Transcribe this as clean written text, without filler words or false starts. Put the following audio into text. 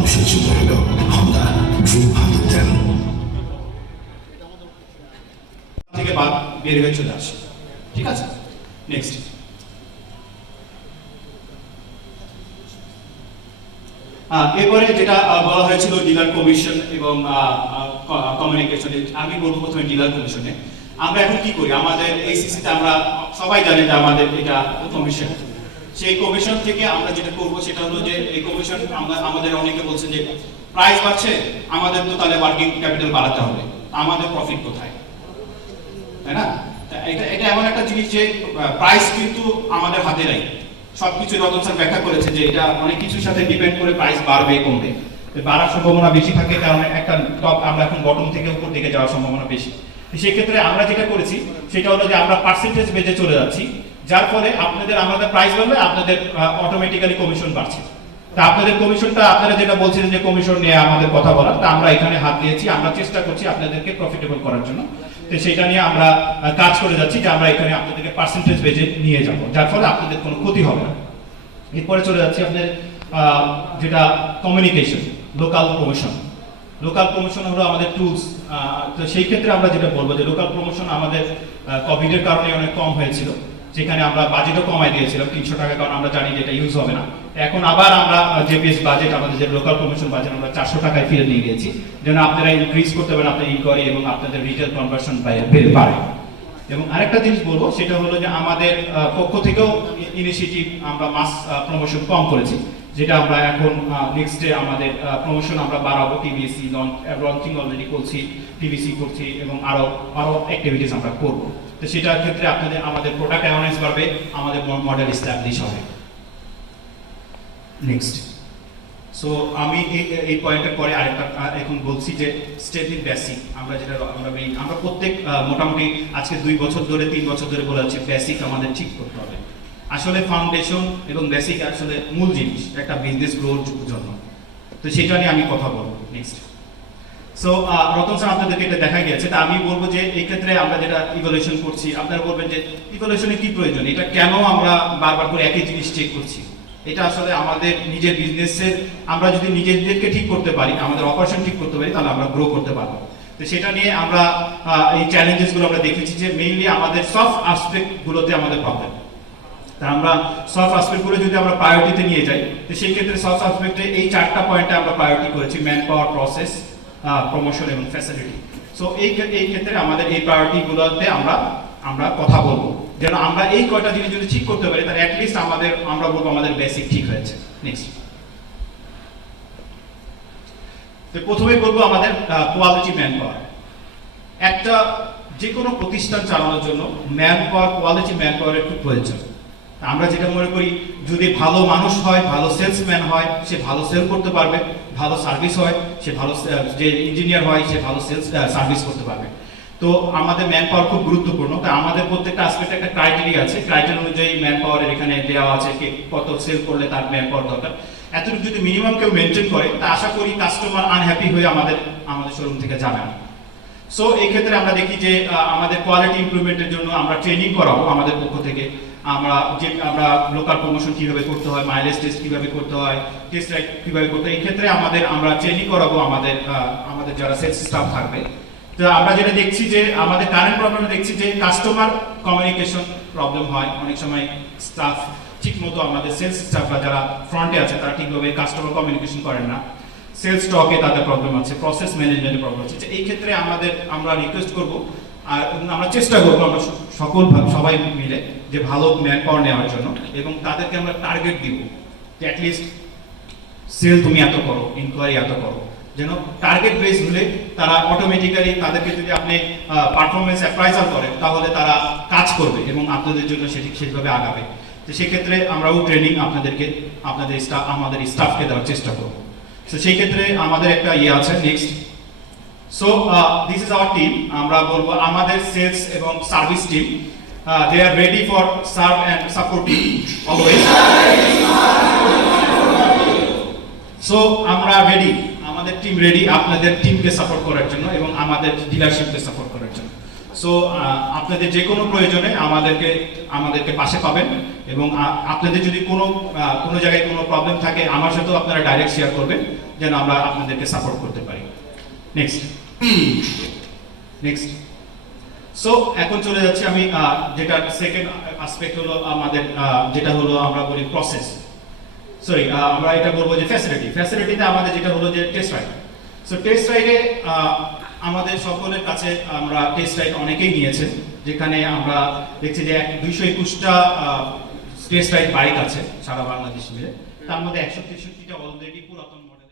মানুষের জন্য হলো হোন্ডা ড্রিম 110 থেকে বাদ বের হয়ে চলে আসে। ঠিক আছে, নেক্সট। এরপরে যেটা বলা হয়েছিল ডিলার কমিশন এবং কমিউনিকেশন, আমি বলবো প্রথমে ডিলার কমিশনে। আমরা এখন কি করি, আমাদের এইসিসিতে আমরা সবাই জানি যে আমাদের এটা কমিশন। সেই কমিশন থেকে আমরা যেটা করব সেটা হলো যে এই কমিশন আমাদের অনেকে বলছেন যে প্রাইস বাড়ছে, আমাদের তো তাহলে ওয়ার্কিং ক্যাপিটাল বাড়াতে হবে, আমাদের প্রফিট কোথায়, তাই না? এটা এমন একটা জিনিস যে প্রাইস কিন্তু আমাদের হাতে নাই। সবকিছু রতন স্যার ব্যাখ্যা করেছে যে এটা অনেক কিছুর সাথে ডিপেন্ড করে প্রাইস বাড়বে কমবে। বাড়ার সম্ভাবনা বেশি থাকে কারণ একটা টপ আমরা এখন বটম থেকে উপর দিকে যাওয়ার সম্ভাবনা বেশি। সেক্ষেত্রে আমরা যেটা করেছি সেটা হলো যে আমরা পার্সেন্টেজ বেজে চলে যাচ্ছি, যার ফলে আমাদের প্রাইস বাড়লে আপনাদের অটোমেটিক্যালি কমিশন বাড়ছে। তা আপনাদের কমিশনটা আপনারা যেটা বলছিলেন যে কমিশন নিয়ে আমাদের কথা বলার, তা আমরা এখানে হাত দিয়েছি, আমরা চেষ্টা করছি আপনাদেরকে প্রফিটেবল করার জন্য। তো সেটা নিয়ে আমরা কাজ করে যাচ্ছি যে আমরা এখানে আপনাদেরকে পার্সেন্টেজ বেজে নিয়ে যাব, যার ফলে আপনাদের কোনো ক্ষতি হবে না। এরপরে চলে যাচ্ছি আপনাদের যেটা communication, local promotion. Local promotion হলো আমাদের টুলস। তো সেই ক্ষেত্রে আমরা যেটা বলবো যে লোকাল প্রমোশন আমাদের কোভিডের কারণে অনেক কম হয়েছিল, যেখানে আমরা বাজেটও কমাই দিয়েছিলাম 300 টাকা, কারণ আমরা জানি যে এটা ইউজ হবে না। এখন আবার আমরা জেপিএস বাজেট, আমাদের যে লোকাল প্রমোশন বাজেট, আমরা 400 টাকায় ফিরে নিয়ে গেছি, যেন আপনারা ইনক্রিজ করতে পারেন আপনার ইনকোয়ারি এবং আপনাদের রিটেল কনভার্সন বাড়ে। এবং আরেকটা জিনিস বলবো সেটা হলো যে আমাদের পক্ষ থেকেও ইনিশিয়েটিভ আমরা মাস প্রমোশন কম করেছি, যেটা আমরা এখন নেক্সট ডে আমাদের প্রমোশন আমরা বাড়াবো। টিভিসি লঞ্চিং অলরেডি করছি, টিভিসি করছি এবং আরো অ্যাক্টিভিটিস আমরা করবো। তো সেটার ক্ষেত্রে আমাদের প্রোডাক্ট অ্যাওয়ারনেস বাড়বে, আমাদের মডেল এস্টাবলিশ হবে। নেক্সট। সো আমি এই পয়েন্টের পরে আরেকটা এখন বলছি যে স্টেপ ইন বেসিক। আমরা প্রত্যেক মোটামুটি আজকে 2 বছর ধরে 3 বছর ধরে বলা হচ্ছে বেসিক আমাদের ঠিক করতে হবে। আসলে ফাউন্ডেশন এবং বেসিক আসলে মূল জিনিস একটা বিজনেস গ্রোর জন্য। তো সেটা নিয়ে আমি কথা বলবো। নেক্সট। সো রতন স্যার আপনাদেরকে এটা দেখা গিয়েছে, তা আমি বলবো যে এই ক্ষেত্রে আমরা যেটা ইভ্যালুয়েশন করছি, আপনারা বলবেন যে ইভ্যালুয়েশনে কি প্রয়োজন, এটা কেন আমরা বারবার করে একই জিনিস চেক করছি। এটা আসলে আমাদের নিজের বিজনেসের, আমরা যদি নিজেদেরকে ঠিক করতে পারি, আমাদের অপারেশন ঠিক করতে পারি, তাহলে আমরা গ্রো করতে পারবো। তো সেটা নিয়ে আমরা এই চ্যালেঞ্জেসগুলো আমরা দেখেছি যে মেইনলি আমাদের সফট অ্যাসপেক্টগুলোতে আমাদের প্রবলেম। তা আমরা সফট অ্যাসপেক্টগুলো যদি আমরা প্রায়োরিটিতে নিয়ে যাই, তো সেই ক্ষেত্রে সফট অ্যাসপেক্টে এই 4টা পয়েন্টে আমরা প্রায়োরিটি করেছি: ম্যান পাওয়ার, প্রসেস, প্রমোশন এবং ফ্যাসিলিটি। সো এই ক্ষেত্রে আমাদের এই প্রায়োরিটিগুলোতে আমরা কথা বলবো, যেন আমরা এই কয়টা জিনিস যদি ঠিক করতে পারি, তাহলে অ্যাটলিস্ট আমরা বলবো আমাদের বেসিক ঠিক হয়েছে। নেক্সট। তো প্রথমেই বলবো আমাদের কোয়ালিটি ম্যান পাওয়ার। একটা যে কোনো প্রতিষ্ঠান চালানোর জন্য ম্যান পাওয়ার, কোয়ালিটি ম্যান পাওয়ারের খুব প্রয়োজন। আমরা যেটা মনে করি, যদি ভালো মানুষ হয়, ভালো সেলসম্যান হয়, সে ভালো সেল করতে পারবে, ভালো সার্ভিস হয়, সে ভালো, যে ইঞ্জিনিয়ার হয় সে ভালো সেলস সার্ভিস করতে পারবে। তো আমাদের ম্যান পাওয়ার খুব গুরুত্বপূর্ণ। তো আমাদের প্রত্যেকটা অ্যাসপেক্টে একটা ক্রাইটেরিয়া আছে, ক্রাইটেরিয়া অনুযায়ী ম্যান পাওয়ারের এখানে দেওয়া আছে কে কত সেল করলে তার ম্যান পাওয়ার দরকার। এতটুকু যদি মিনিমাম কেউ মেনটেন করে, তা আশা করি কাস্টমার আনহ্যাপি হয়ে আমাদের শোরুম থেকে যাবে না। সো এই ক্ষেত্রে আমরা দেখি যে আমাদের কোয়ালিটি ইমপ্রুভমেন্টের জন্য আমরা ট্রেনিং করাবো আমাদের পক্ষ থেকে। আমরা লোকাল প্রমোশন কিভাবে করতে হয়, মাইলেজ টেস্ট কিভাবে করতে হয়, টেস্ট রাইড কিভাবে করতে হয়, এই ক্ষেত্রে আমরা ট্রেনিং করাবো আমাদের যারা সেলস স্টাফ থাকবে। তো আমরা যেটা দেখছি যে আমাদের কারেন্ট প্রবলেম দেখছি যে কাস্টমার কমিউনিকেশন প্রবলেম হয় অনেক সময়। স্টাফ ঠিক মতো, আমাদের সেলস স্টাফরা যারা ফ্রন্টে আছে তারা ঠিকভাবে কাস্টমার কমিউনিকেশন করেন না। সেলস স্টকে তাদের প্রবলেম আছে, প্রসেস ম্যানেজমেন্টের প্রবলেম আছে। এই ক্ষেত্রে আমরা রিকোয়েস্ট করবো আর আমরা চেষ্টা করবো, আমরা সবাই মিলে যে ভালো ম্যান পাওয়ার নেওয়ার জন্য, এবং তাদেরকে আমরা টার্গেট দিব যে অ্যাটলিস্ট সেল তুমি এত করো, ইনকোয়ারি এত করো, যেন টার্গেট বেস হলে তারা অটোমেটিক্যালি, তাদেরকে যদি আপনি পারফরমেন্স অ্যাপ্রাইজাল করেন, তাহলে তারা কাজ করবে এবং আপনাদের জন্য সেভাবে আগাবে। তো সেক্ষেত্রে আমরাও ট্রেনিং আমাদের স্টাফকে দেওয়ার চেষ্টা করবো। তো সেই ক্ষেত্রে আমাদের একটা আছে। Next. So this is our team. আমরা বলবো আমাদের সেলস এবং service team, they are ready for serve and supporting always. So আমরা রেডি, আমাদের টিম রেডি আপনাদের টিমকে সাপোর্ট করার জন্য এবং আমাদের ডিলারশিপকে সাপোর্ট করার জন্য। সো আপনাদের যে কোনো প্রয়োজনে আমাদেরকে পাশে পাবেন, এবং আপনাদের যদি কোনো জায়গায় কোনো প্রবলেম থাকে আমার সাথেও আপনারা ডাইরেক্ট শেয়ার করবেন, যেন আমরা আপনাদেরকে সাপোর্ট করতে পারি। নেক্সট। সো এখন চলে যাচ্ছে আমি যেটা সেকেন্ড অ্যাসপেক্ট হলো আমাদের, যেটা হলো আমরা বলি প্রসেস, সরি আমরা এটা বলবো যে ফ্যাসিলিটিতে আমাদের যেটা হলো যে টেস্ট রাইড। সো টেস্ট রাইডে আমাদের সকলের কাছে আমরা টেস্ট রাইড অনেকেই নিয়েছে, যেখানে আমরা দেখছি যে 221টা টেস্ট রাইড বাইক আছে সারা বাংলাদেশ মিলে, তার মধ্যে 163টা অলরেডি পুরাতন মডেল।